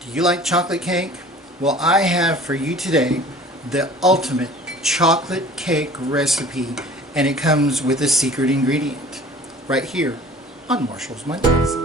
Do you like chocolate cake? Well, I have for you today the ultimate chocolate cake recipe, and it comes with a secret ingredient right here on Marshall's Munchies.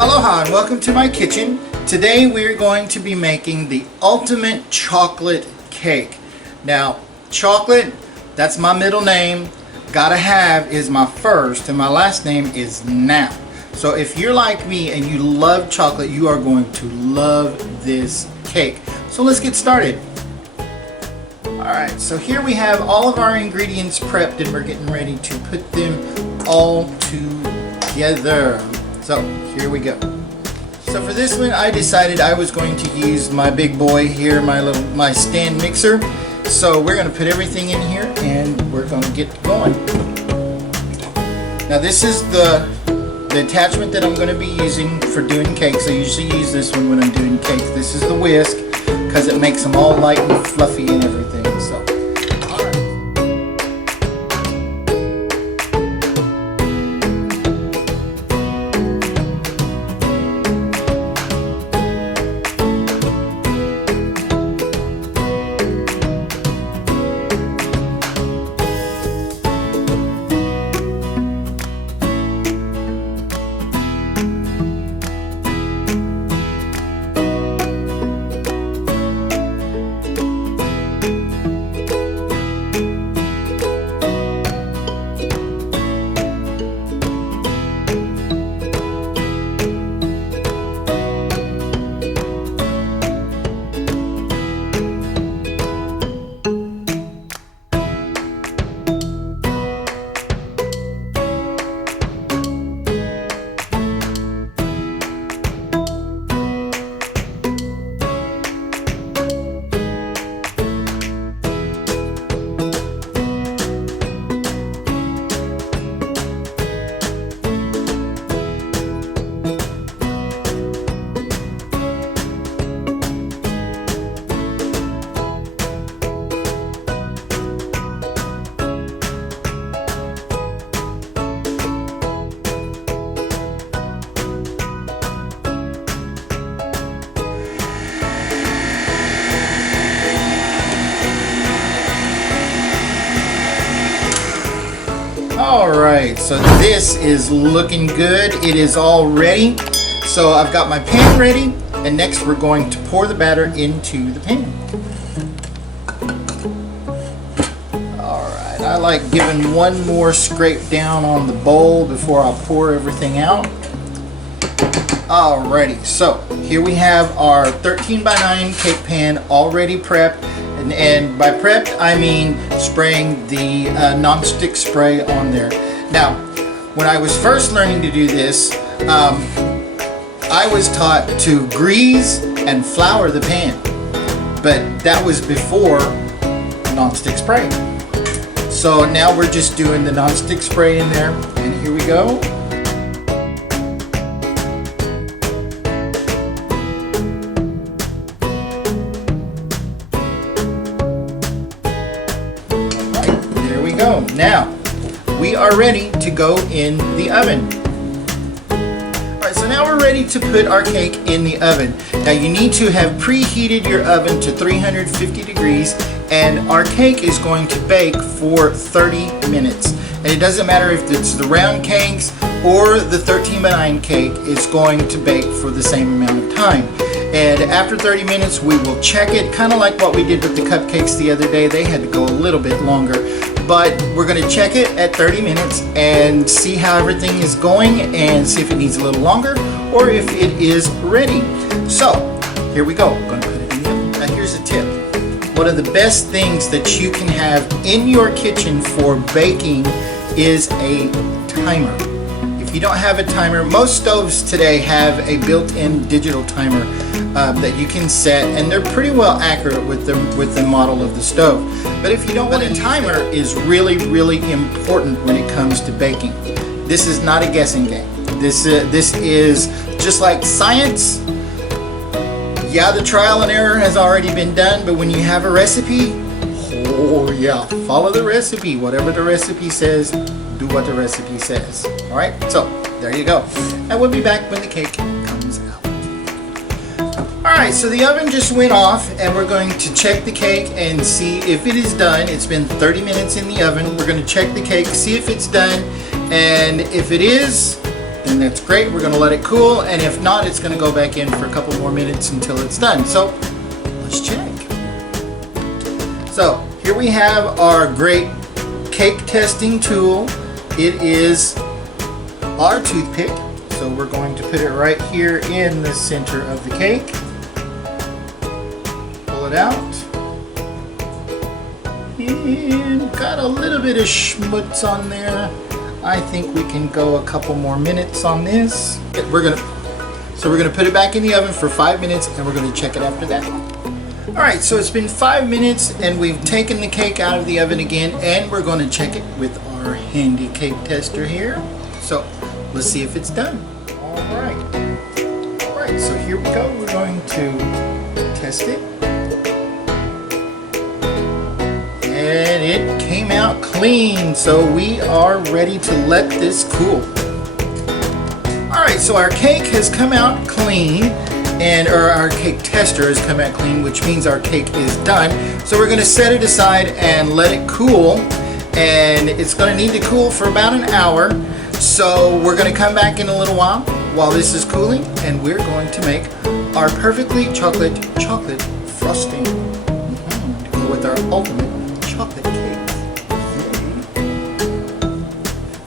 Aloha and welcome to my kitchen. Today we're going to be making the ultimate chocolate cake. Now, chocolate, that's my middle name. Gotta have is my first, and my last name is Now. So if you're like me and you love chocolate, you are going to love this cake. So let's get started. Alright, so here we have all of our ingredients prepped and we're getting ready to put them all together. So here we go. So for this one I decided I was going to use my big boy here, my stand mixer. So we're going to put everything in here and we're going to get going. Now this is the attachment that I'm going to be using for doing cakes. I usually use this one when I'm doing cakes. This is the whisk because it makes them all light and fluffy and everything. So. Alright, so this is looking good. It is all ready. So I've got my pan ready, and next we're going to pour the batter into the pan. Alright, I like giving one more scrape down on the bowl before I pour everything out. Alrighty, so here we have our 13 by 9 cake pan already prepped. And by prepped, I mean spraying the non-stick spray on there. Now, when I was first learning to do this, I was taught to grease and flour the pan. But that was before non-stick spray. So now we're just doing the non-stick spray in there. And here we go. Now, we are ready to go in the oven. Alright, so now we're ready to put our cake in the oven. Now you need to have preheated your oven to 350 degrees, and our cake is going to bake for 30 minutes. And it doesn't matter if it's the round cakes or the 13 by 9 cake, it's going to bake for the same amount of time. And after 30 minutes we will check it, kind of like what we did with the cupcakes the other day. They had to go a little bit longer. But we're going to check it at 30 minutes and see how everything is going and see if it needs a little longer or if it is ready. So, here we go. I'm going to put it in the oven. Now here's a tip. One of the best things that you can have in your kitchen for baking is a timer. If you don't have a timer, most stoves today have a built-in digital timer that you can set, and they're pretty well accurate with the model of the stove. But if you don't want a timer, is really important when it comes to baking. This is not a guessing game. This is just like science. Yeah, the trial and error has already been done, but when you have a recipe, Oh yeah, follow the recipe. Whatever the recipe says, do what the recipe says. All right, so there you go. And we'll be back when the cake comes out. All right, so the oven just went off and we're going to check the cake and see if it is done. It's been 30 minutes in the oven. We're going to check the cake, see if it's done. And if it is, then that's great. We're going to let it cool. And if not, it's going to go back in for a couple more minutes until it's done. So let's check. So here we have our great cake testing tool. It is our toothpick. So we're going to put it right here in the center of the cake. Pull it out. And got a little bit of schmutz on there. I think we can go a couple more minutes on this. We're gonna put it back in the oven for 5 minutes and we're gonna check it after that. Alright, so it's been 5 minutes and we've taken the cake out of the oven again and we're gonna check it with our handy cake tester here. So let's see if it's done. Alright, so here we go. We're going to test it. And it came out clean, so we are ready to let this cool. Alright, so our cake has come out clean, or our cake tester has come out clean, which means our cake is done. So we're going to set it aside and let it cool, and it's going to need to cool for about an hour. So we're going to come back in a little while this is cooling, and we're going to make our perfectly chocolate frosting to go with our ultimate chocolate cake.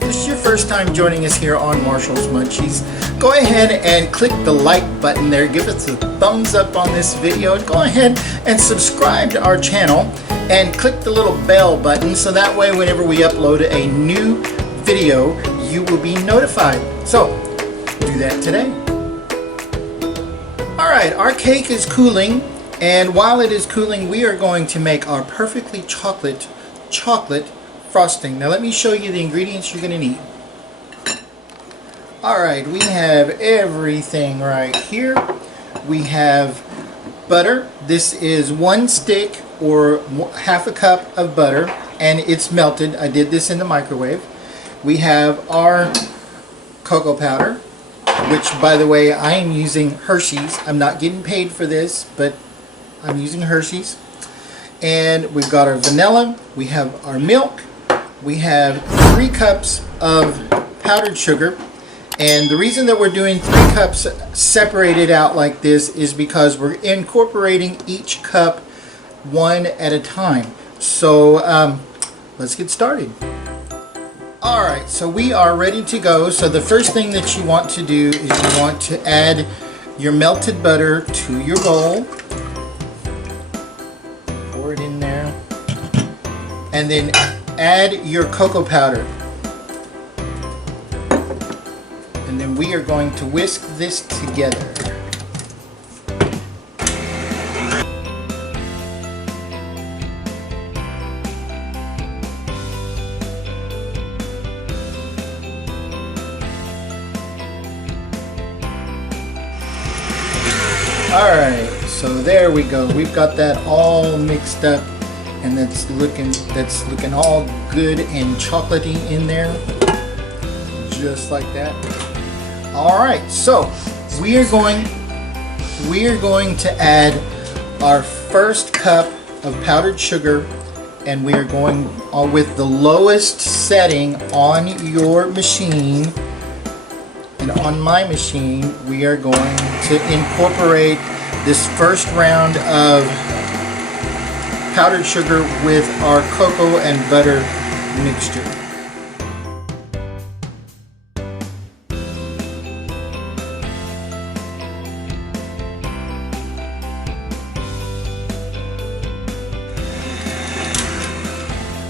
If this is your first time joining us here on Marshall's Munchies, go ahead and click the like button there. Give us a thumbs up on this video and go ahead and subscribe to our channel and click the little bell button so that way whenever we upload a new video you will be notified. So do that today. Alright, our cake is cooling. And while it is cooling, we are going to make our perfectly chocolate frosting. Now let me show you the ingredients you're going to need. Alright, we have everything right here. We have butter. This is 1 stick or half a cup of butter, and it's melted. I did this in the microwave. We have our cocoa powder, which by the way I am using Hershey's. I'm not getting paid for this, but I'm using Hershey's. And we've got our vanilla, we have our milk, we have 3 cups of powdered sugar. And the reason that we're doing 3 cups separated out like this is because we're incorporating each cup one at a time. So let's get started. Alright, so we are ready to go. So the first thing that you want to do is you want to add your melted butter to your bowl. Pour it in there. And then add your cocoa powder. And then we are going to whisk this together. Alright, so there we go. We've got that all mixed up, and that's looking all good and chocolatey in there. Just like that. Alright, so we are going to add our first cup of powdered sugar, and we are going with the lowest setting on your machine. And on my machine, we are going to incorporate this first round of powdered sugar with our cocoa and butter mixture.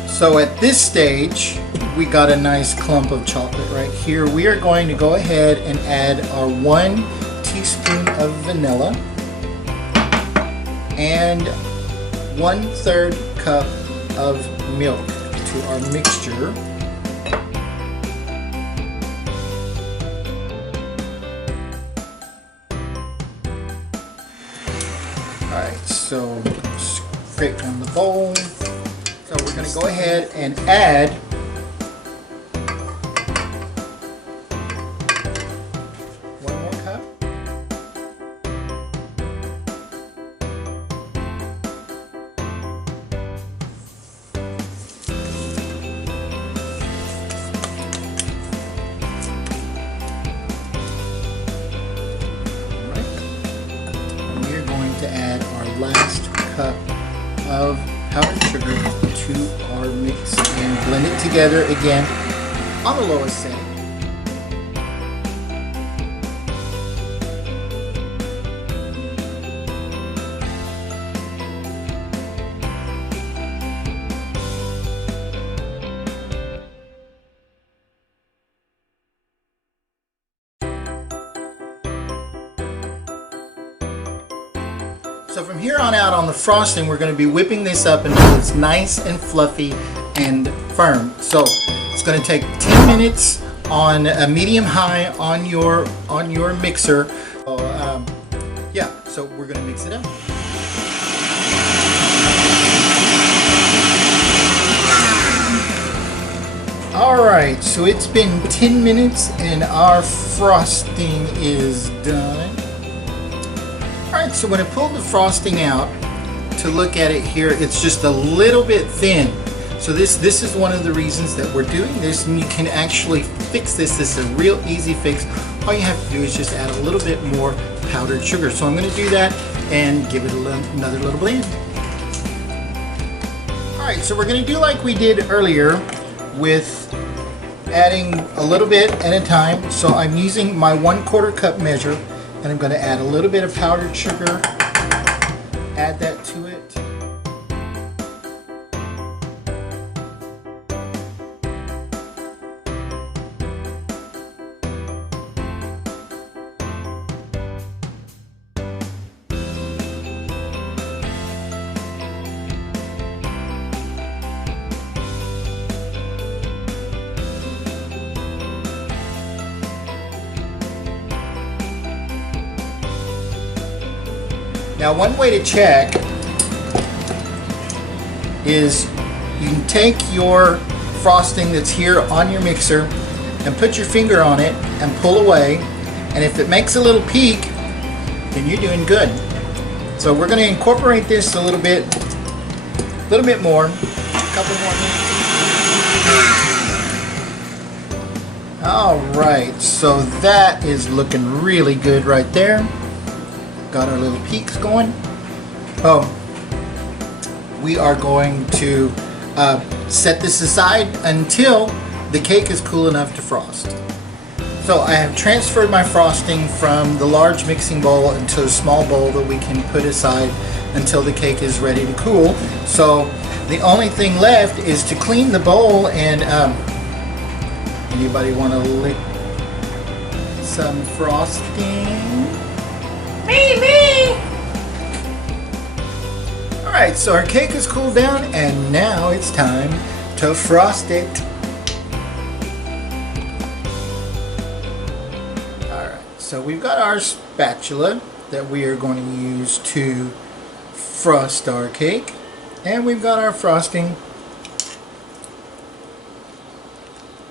So at this stage, we got a nice clump of chocolate right here. We are going to go ahead and add our 1 teaspoon of vanilla and 1/3 cup of milk to our mixture. Alright, so scrape down the bowl. So we're going to go ahead and add one more cup. We're going to add our last cup of powdered sugar to our mix and blend it together again on the lowest setting. So from here on out on the frosting, we're going to be whipping this up until it's nice and fluffy and firm. So it's going to take 10 minutes on a medium high on your mixer. So, yeah, so we're going to mix it up. Alright, so it's been 10 minutes and our frosting is done. Alright, so when I pulled the frosting out to look at it here, it's just a little bit thin. So this is one of the reasons that we're doing this, and you can actually fix this. This is a real easy fix. All you have to do is just add a little bit more powdered sugar. So I'm going to do that and give it another little blend. Alright, so we're going to do like we did earlier with adding a little bit at a time. So I'm using my 1/4 cup measure, and I'm going to add a little bit of powdered sugar, add that to it. Now, one way to check is you can take your frosting that's here on your mixer and put your finger on it and pull away, and if it makes a little peak, then you're doing good. So we're going to incorporate this a little bit more, a couple more minutes. All right, so that is looking really good right there. Got our little peaks going. Oh, we are going to set this aside until the cake is cool enough to frost. So I have transferred my frosting from the large mixing bowl into a small bowl that we can put aside until the cake is ready to cool. So the only thing left is to clean the bowl, and anybody want to lick some frosting? Me! Alright, so our cake is cooled down, and now it's time to frost it. Alright, so we've got our spatula that we are going to use to frost our cake, and we've got our frosting.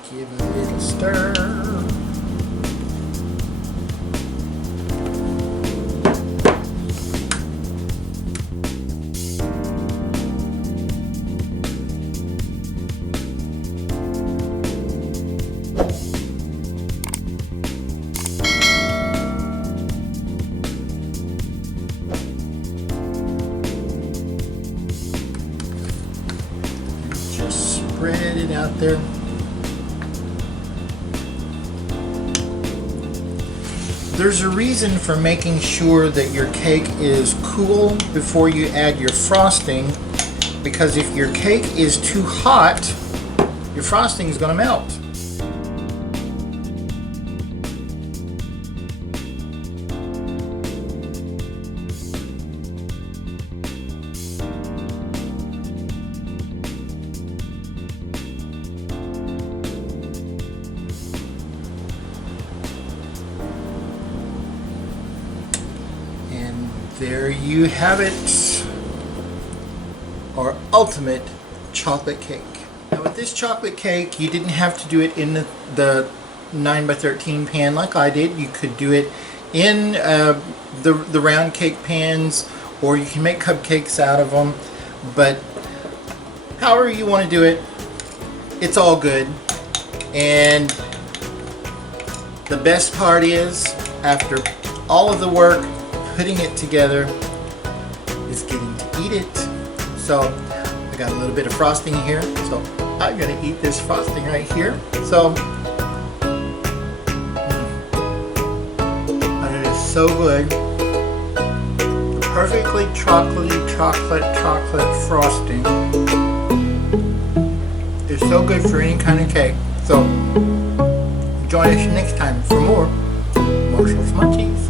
Give it a little stir. Spread it out there. There's a reason for making sure that your cake is cool before you add your frosting, because if your cake is too hot, your frosting is going to melt. There you have it, our ultimate chocolate cake. Now with this chocolate cake, you didn't have to do it in the 9x13 pan like I did. You could do it in the round cake pans, or you can make cupcakes out of them. But however you want to do it, it's all good. And the best part is, after all of the work putting it together, is getting to eat it. So I got a little bit of frosting here, so I'm gonna eat this frosting right here. So and it is so good. The perfectly chocolatey chocolate frosting is so good for any kind of cake. So join us next time for more Marshall's Munchies.